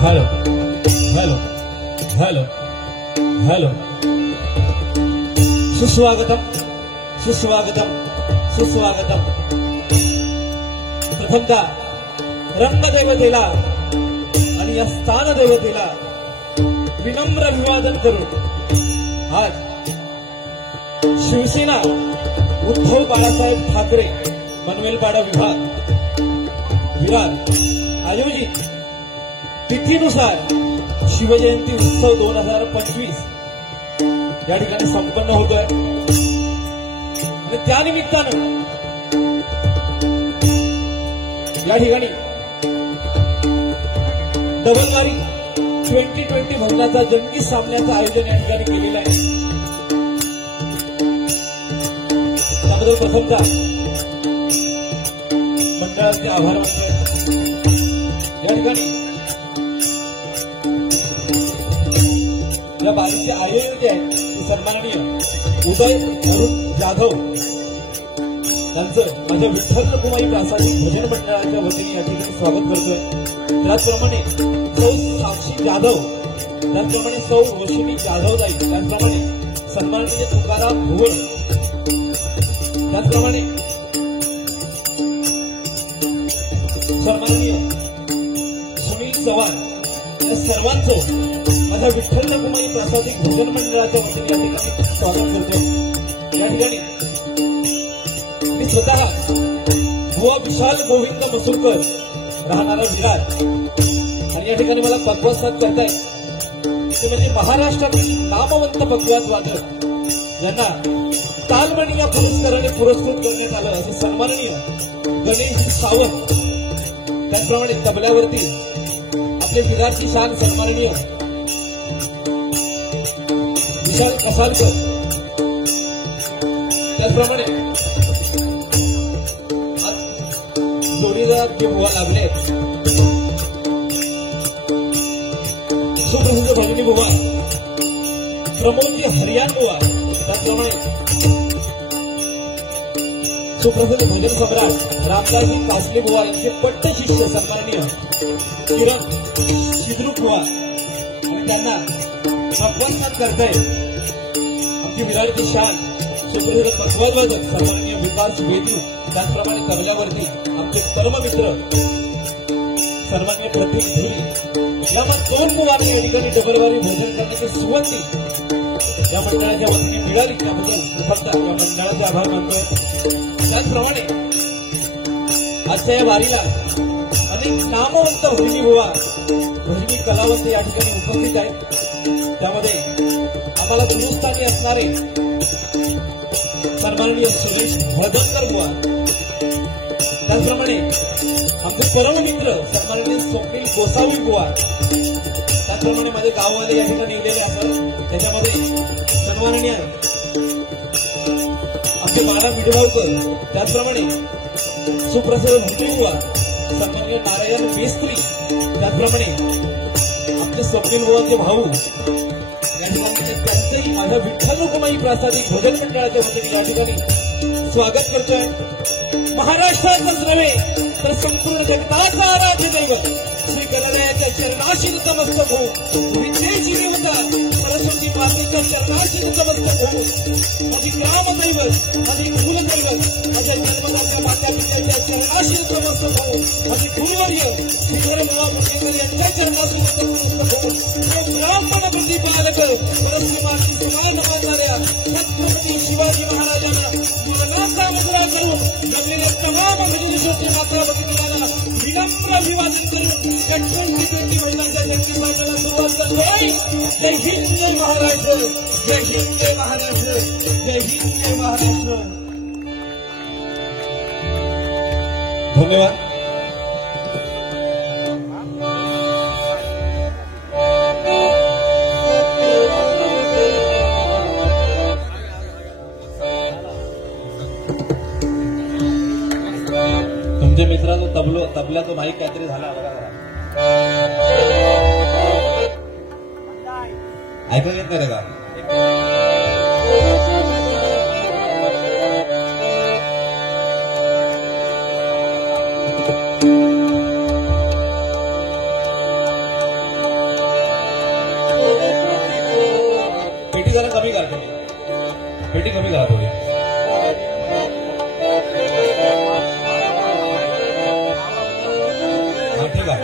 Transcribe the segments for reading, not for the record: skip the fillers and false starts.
Hello hello hello hello सुस्वागतम सुस्वागतम सुस्वागतम। प्रथमतः रंगदेवतेला आणि या स्थान देवतेला विनम्र अभिवादन करून आज शिवसेना उद्धव बाळासाहेब ठाकरे मनवेलपाडा विभाग विरार आयोजित तिथीनुसार शिवजयंती उत्सव 2025 या ठिकाणी संपन्न होतोय आणि त्यानिमित्तानं या ठिकाणी डबलवारी 2020 भवनाचा जंगी सामन्याचं आयोजन या ठिकाणी केलेलं आहे। त्याबद्दल प्रथमतः मंडळाचे आभार मानतो। या ठिकाणी या बारीचे आयोजन जे आहे ते सन्माननीय उदय अरुण जाधव यांचं माझ्या विठ्ठल रखुमाई प्रासादिक भजन मंडळाच्या वतीने या ठिकाणी स्वागत करतोय। त्याचप्रमाणे सौ साक्षी जाधव, त्याचप्रमाणे सौ रोशिनी जाधवताई, त्याचप्रमाणे सन्माननीय तुकाराम भुवन, त्याचप्रमाणे सन्माननीय सुनील चव्हाण या सर्वांचं माझ्या विठ्ठल रखुमाई प्रासादिक भजन मंडळाच्या वतीने या ठिकाणी स्वागत करतो। या ठिकाणी मी स्वतः बुवा विशाल गोविंद मसूरकर राहणारा विरार आणि या ठिकाणी मला पद्मसाद करताय ते म्हणजे महाराष्ट्रातील नामवंत पद्मवाद वादक यांना तालमणी या पुरस्काराने पुरस्कृत करण्यात आलं असं सन्माननीय गणेश सावंत, त्याचप्रमाणे तबल्यावरती आपले विरारची शान सन्माननीय विशाल कसालकर, त्याचप्रमाणे जोडीदार जे बुवा लागले सुप्रसिद्ध भजनी बुवा प्रमोदजी हरियाण बुवा, त्याचप्रमाणे सुप्रसिद्ध भजन सम्राट रामदासजी कासले बुवा यांचे पट्ट शिष्य सन्माननीय किरण शिद्रुक बुवा आणि त्यांना अपवाद करताय आमची विरारची शान सुप्रसिद्ध पद्मवादक सन्माननीय विकास वेदू, त्याचप्रमाणे तबल्यावरती आमचे कर्ममित्र सन्माननीय प्रतीक धुरी या दोन मुलांनी या ठिकाणी डबलवारी भोजन करण्याची सुवंती या मंडळाच्या वतीने मिळाली त्याबद्दल फक्त या मंडळाचे आभार मानतोय। त्याचप्रमाणे आजच्या या वारीला अनेक नामवंत भजनी बुवा भजनी कलावंत या ठिकाणी उपस्थित आहेत। त्यामध्ये आम्हाला हिंदुस्थानी असणारे सन्माननीय सुरेश भदंकर बुवा, त्याचप्रमाणे आमचे परममित्र सन्माननीय स्वप्नील गोसावी बुवा, त्याचप्रमाणे माझे गाववाले या ठिकाणी येलेले असतात. त्याच्यामध्ये सन्माननीय आमचे बाळा मिडगावकर, त्याचप्रमाणे सुप्रसिद्ध भुटे बुवा, सन्माननीय नारायण मेस्त्री, त्याचप्रमाणे आमचे स्वप्नील बुवाचे भाऊ या ठिकाणी त्यांचंही माझ्या विठ्ठल रुक्माई प्रासादिक भजन मंडळाच्या वतीने या ठिकाणी स्वागत करतोय. महाराष्ट्राचंच नव्हे तर संपूर्ण जगताचा आराध्य दैवत श्री गणरायाच्या चरणाशी नतमस्तक होऊन, विद्येची देवता सरस्वती मातेच्या चरणाशी नतमस्तक होऊन, माझी ग्रामदैवत, माझी कुलदैवत, माझ्या जन्मदात्या माता पित्याच्या चरणाशी नतमस्तक होऊन, माझे गुरुवर्य श्री बुवा मुंडेकर यांच्या चरणाशी नतमस्तक होऊन, ब्राह्मण प्रतिपालक परस्त्रीमाती समान मानणाऱ्या छत्रपती शिवाजी महाराजांना मानाचा मुजरा करून जगलेल्या तमाम हिंदुस्थानच्या माता भगिनींना विनम्र अभिवादन करून कठोरची पेटी महिलांच्या जगती मांडण्याला सुरुवात करतोय. जय हिंद जय महाराष्ट्र, जय हिंद जय महाराष्ट्र, जय हिंद जय महाराष्ट्र. धन्यवाद. तुमच्या मित्राचा तबल्याचा माईक काहीतरी झाला बघा जरा. ऐकून येत नाही का? पेटी जरा कमी करा, पेटी कमी करा थोडी. ठीक आहे.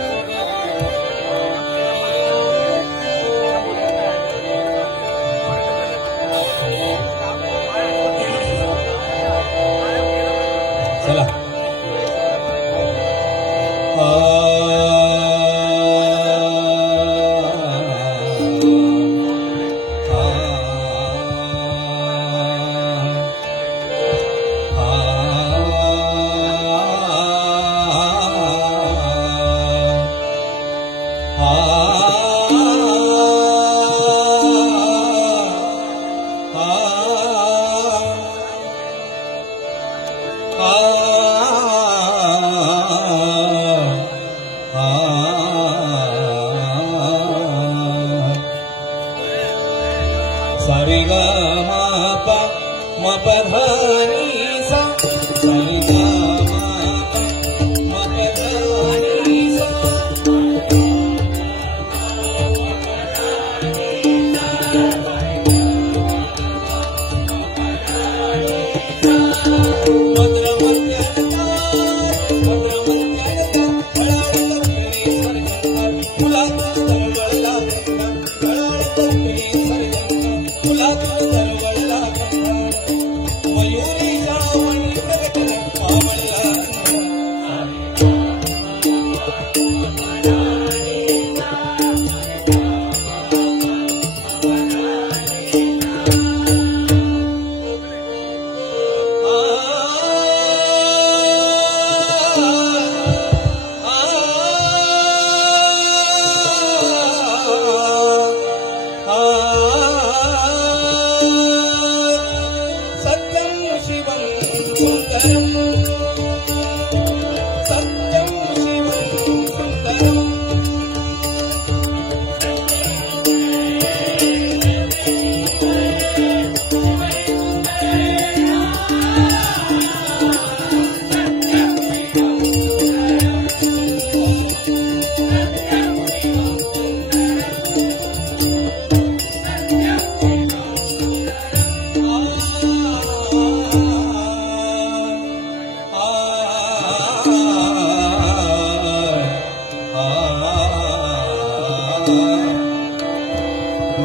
चला. सारे गा मा पा मा पा धा नी सा, सारे गा मा पा धा नी सा.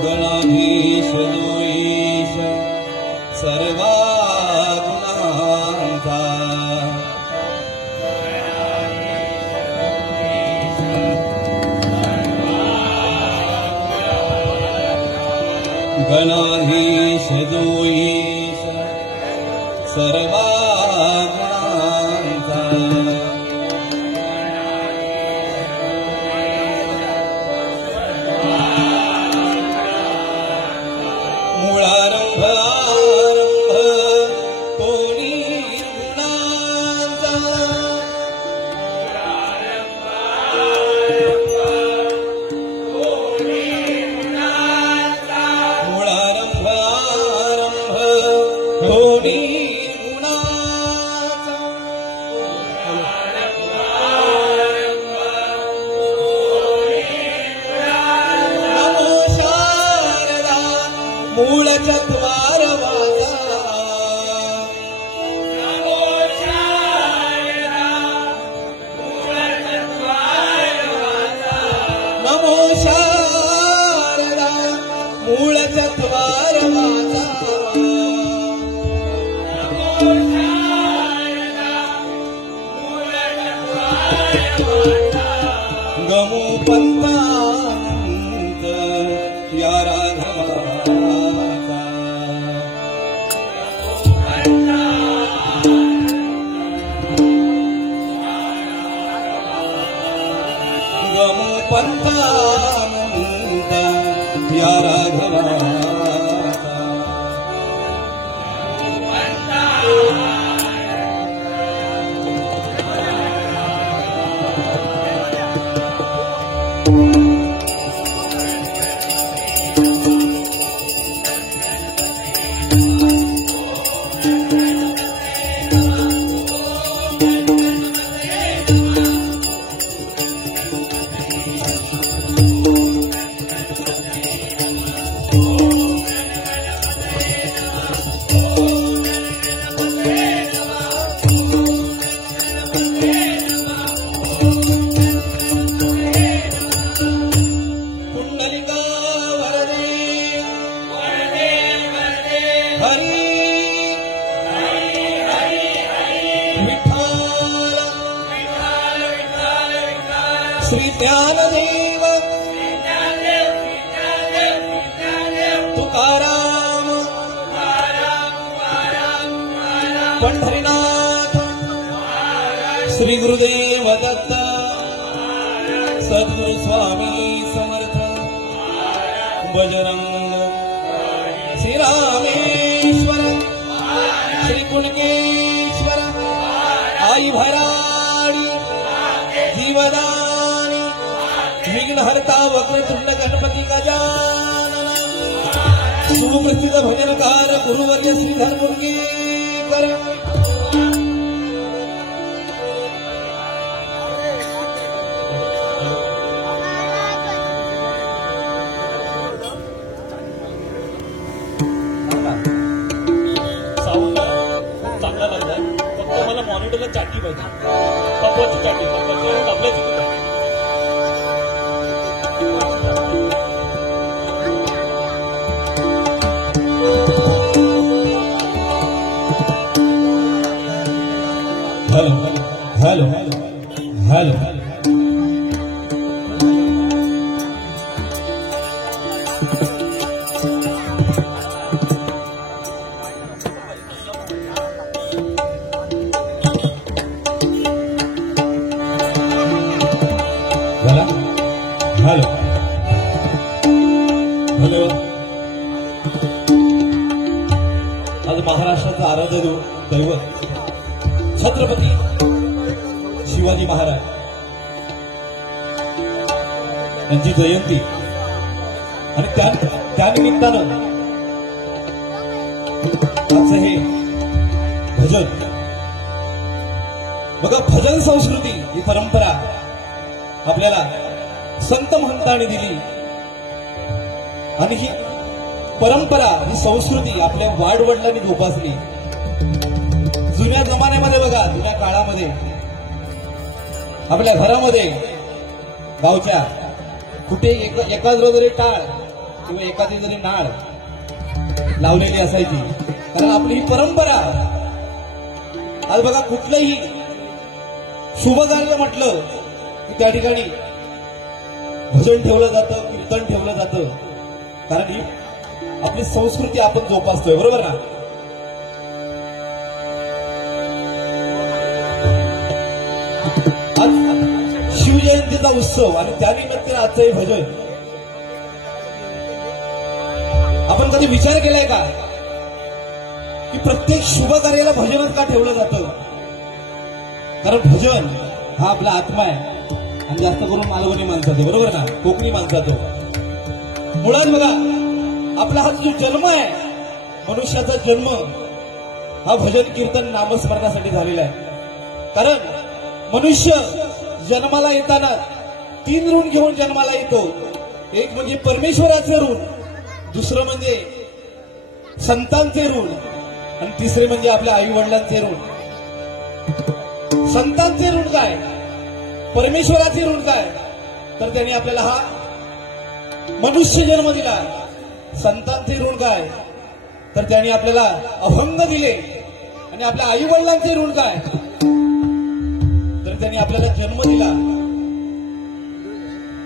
गणाधीश जोईश सर्वा गुणांचा, गणाधीश जोईश सर्वा गुणांचा. मूळच्या त्वार माझा गमू पंतानंद या राघवाचा गमू पंतानंद या राघवाचा श्री ज्ञानदेव तुकाराम पंढरीनाथ श्री गुरुदेव दत्त सद्गुरु स्वामी समर्थ बजरंग श्री रामेश्वर श्री कुणकेश्वर आई भराडी जीवदानी विघ्नहर्ता वक्रतुंड गणपती गजानन सुप्रसिद्ध भजनकार गुरुवर्य श्रीधर मुरलीकर चांगला लागला फक्त मला मॉनिटरला चाटी पाहिजे पप्पाची चाटी पप्पाची आपल्या तिथे हॅलो हॅलो हॅलो हॅलो धन्यवाद. आज महाराष्ट्राचं आराध्य दैवत छत्रपती शिवाजी महाराज यांची जयंती आणि त्यानिमित्तानं आजचं हे भजन बघा. भजन संस्कृती ही परंपरा आपल्याला संत महंतांनी दिली आणि ही परंपरा ही संस्कृती आपल्या वाडवडिलांनी जोपासली. जुन्या जमान्यामध्ये बघा, जुन्या काळामध्ये आपल्या घरामध्ये गावच्या कुठे एकाच जरी टाळ किंवा एखादी जरी नाळ लावलेली असायची, कारण आपली ही परंपरा. आज बघा, कुठलंही शुभ कार्य म्हटलं की त्या ठिकाणी भजन ठेवलं जातं, कीर्तन ठेवलं जातं, कारण ही आपली संस्कृती आपण जोपासतोय. बरोबर ना? आज शिवजयंतीचा उत्सव आणि त्यानिमित्ताने आजचं हे भजन. आपण कधी विचार केलाय का की प्रत्येक शुभ कार्याला भजनच का ठेवलं जातं? कारण भजन हा आपला आत्मा आहे आणि जास्त करून मालवणी माणसाचं, बरोबर ना, कोकणी माणसाचं. मुळात बघा, आपला हा जो जन्म आहे, मनुष्याचा जन्म हा भजन कीर्तन नामस्मरणासाठी झालेला आहे. कारण मनुष्य जन्माला येताना 3 ऋण घेऊन जन्माला येतो. एक म्हणजे परमेश्वराचे ऋण, दुसरं म्हणजे संतांचे ऋण आणि तिसरे म्हणजे आपल्या आई वडिलांचे ऋण. संतांचे ऋण काय, परमेश्वराचे ऋण काय, तर त्यांनी आपल्याला हा मनुष्य जन्म दिला. संतांचे ऋण काय, तर त्यांनी आपल्याला अभंग दिले. आणि आपल्या आई वडिलांचे ऋण काय, तर त्यांनी आपल्याला जन्म दिला.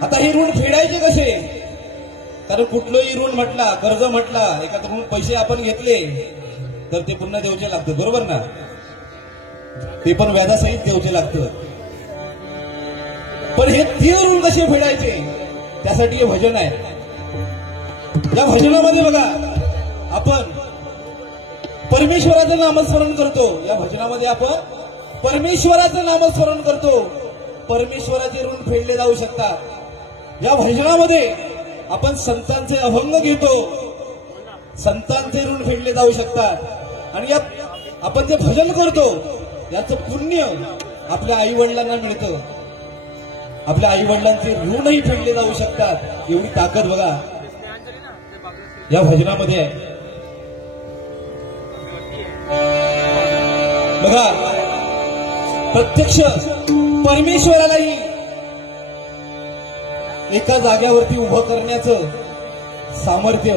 आता हे ऋण फेडायचे कसे, कारण कुठलंही ऋण म्हटला, कर्ज म्हटला, एखादं ऋण पैसे आपण घेतले तर ते पुन्हा द्यायचे लागतं, बरोबर ना. ते पण व्याजासहित द्यायचे लागतं. पण हे तीन ऋण कसे फेडायचे, त्यासाठी हे भजन आहे. या भजनामध्ये बघा आपण परमेश्वराचं नामस्मरण करतो. या भजनामध्ये आपण परमेश्वराचं नामस्मरण करतो. परमेश्वराचे ऋण फेडले जाऊ शकतात. या भजनामध्ये आपण संतांचे अभंग घेतो. संतांचे ऋण फेडले जाऊ शकतात. आणि यात आपण जे भजन करतो याचं पुण्य आपल्या आई वडिलांना मिळतं. आपल्या आई वडिलांचे ऋणही फेडले जाऊ शकतात. एवढी ताकद बघा या भजनामध्ये आहे. बघा प्रत्यक्ष परमेश्वरालाही एका जाग्यावरती उभं करण्याचं सामर्थ्य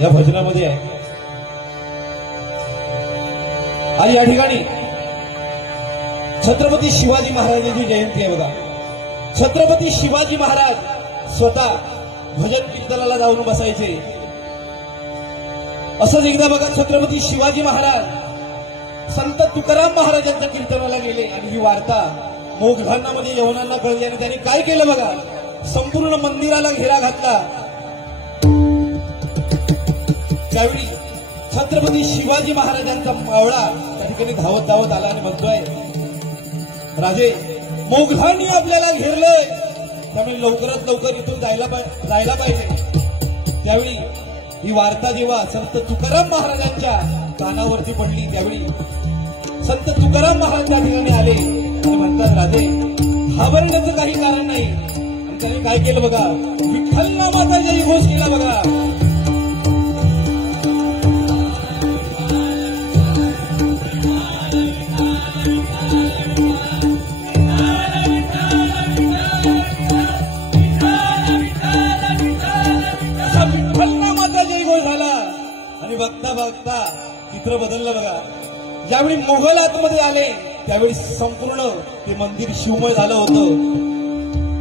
या भजनामध्ये आहे. आणि या ठिकाणी छत्रपती शिवाजी महाराजांची जयंती आहे. बघा छत्रपती शिवाजी महाराज स्वतः भजन कीर्तनाला जाऊन बसायचे. असंच एकदा बघा छत्रपती शिवाजी महाराज संत तुकाराम महाराजांच्या कीर्तनाला गेले आणि ही वार्ता मोगलांमध्ये यवनांना कळली. आणि त्यांनी काय केलं बघा, संपूर्ण मंदिराला घेरा घातला. त्यावेळी छत्रपती शिवाजी महाराजांचा मावळा त्या ठिकाणी धावत धावत आला आणि म्हणतोय, राजे मोगलांनी आपल्याला घेरलंय, त्यामुळे लवकरात लवकर इथून जायला पाहिजे. त्यावेळी ही वार्ता जेव्हा संत तुकाराम महाराजांच्या कानावरती पडली, त्यावेळी संत तुकाराम महाराज त्या ठिकाणी आले आणि म्हणतात, राजे घाबरण्याचं काही कारण नाही. आणि त्यांनी काय केलं बघा, विठ्ठल नामाचा जयघोष केला. बघा बघता बघता चित्र बदललं. बघा ज्यावेळी मोगल आतमध्ये आले त्यावेळी संपूर्ण ते मंदिर शिवमय झालं होतं.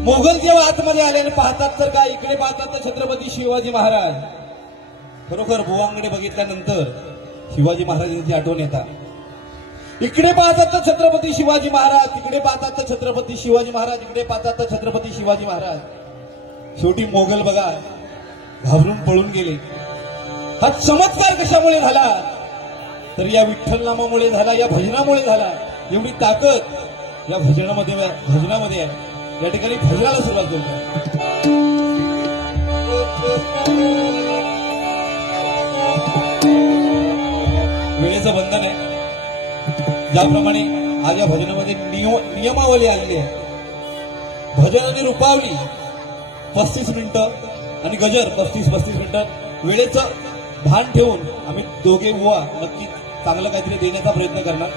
मोगल जेव्हा आतमध्ये आले आणि पाहतात तर काय, इकडे पाहतात तर छत्रपती शिवाजी महाराज. खरोखर भुवांगडे बघितल्यानंतर शिवाजी महाराजांची आठवण येतात. इकडे पाहतात तर छत्रपती शिवाजी महाराज, तिकडे पाहतात तर छत्रपती शिवाजी महाराज, इकडे पाहतात तर छत्रपती शिवाजी महाराज. शेवटी मोगल बघा घाबरून पळून गेले. हा चमत्कार कशामुळे झाला, तर या विठ्ठल नामामुळे झाला, या भजनामुळे झाला. एवढी ताकद या भजनामध्ये आहे. या ठिकाणी भजनाला सुरुवात करतो. वेळेचं बंधन आहे. ज्याप्रमाणे आज या भजनामध्ये नियमावली आलेली आहे. भजन आणि रूपावली 35 मिनिटं आणि गजर 35 मिनिटं. वेळेचं भान ठेवून आम्ही दोघे बुवा नक्की चांगलं काहीतरी देण्याचा प्रयत्न करणार.